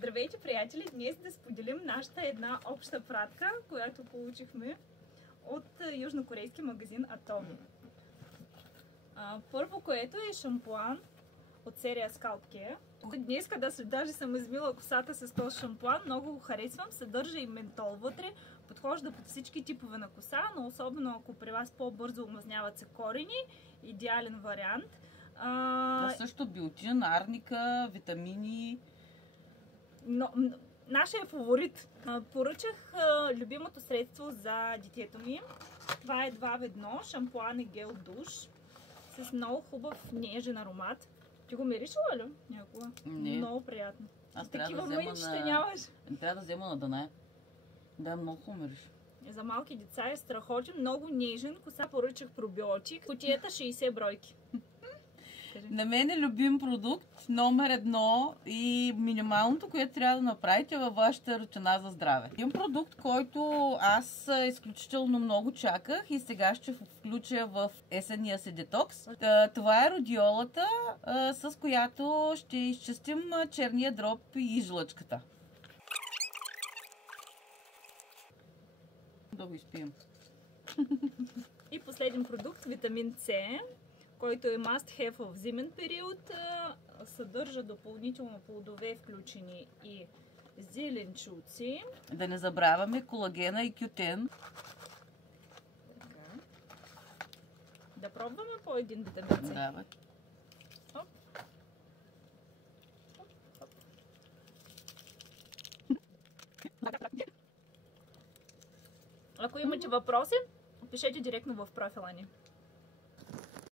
Здравейте, приятели! Днес да споделим нашата една обща пратка, която получихме от южнокорейски магазин Atomy. Първо, което е шампуан от серия Scalp Care. Днес, даже съм измила косата с този шампуан, много го харесвам. Съдържа и ментол вътре, подхожда под всички типове на коса, но особено ако при вас по-бързо омазняват се корени, идеален вариант. Също биотин, арника, витамини. Но, нашия фаворит. Поръчах любимото средство за детето ми. Това е 2 в 1, шампуан и гел душ с много хубав нежен аромат. Ти го миришала ли някога? Не. Много приятно. Аз такива мъничета нямаш. Трябва да взема на Даная. Да, много хубаво мириш. За малки деца е страхотен, много нежен. Коса поръчах пробиотик. Кутията 60 бройки. На мен е любим продукт номер 1 и минималното, което трябва да направите във вашата рутина за здраве. Един продукт, който аз изключително много чаках и сега ще включа в есенния си детокс. Това е родиолата, с която ще изчистим черния дроб и жлъчката. Да го изпием. И последен продукт, витамин С, който е must have в зимен период, съдържа допълнително плодове, включени и зеленчуци. Да не забравяме колагена и кютен. Така. Да пробваме по един витамин С. Давай. Оп. Оп, оп. Ако имате въпроси, пишете директно в профила ни.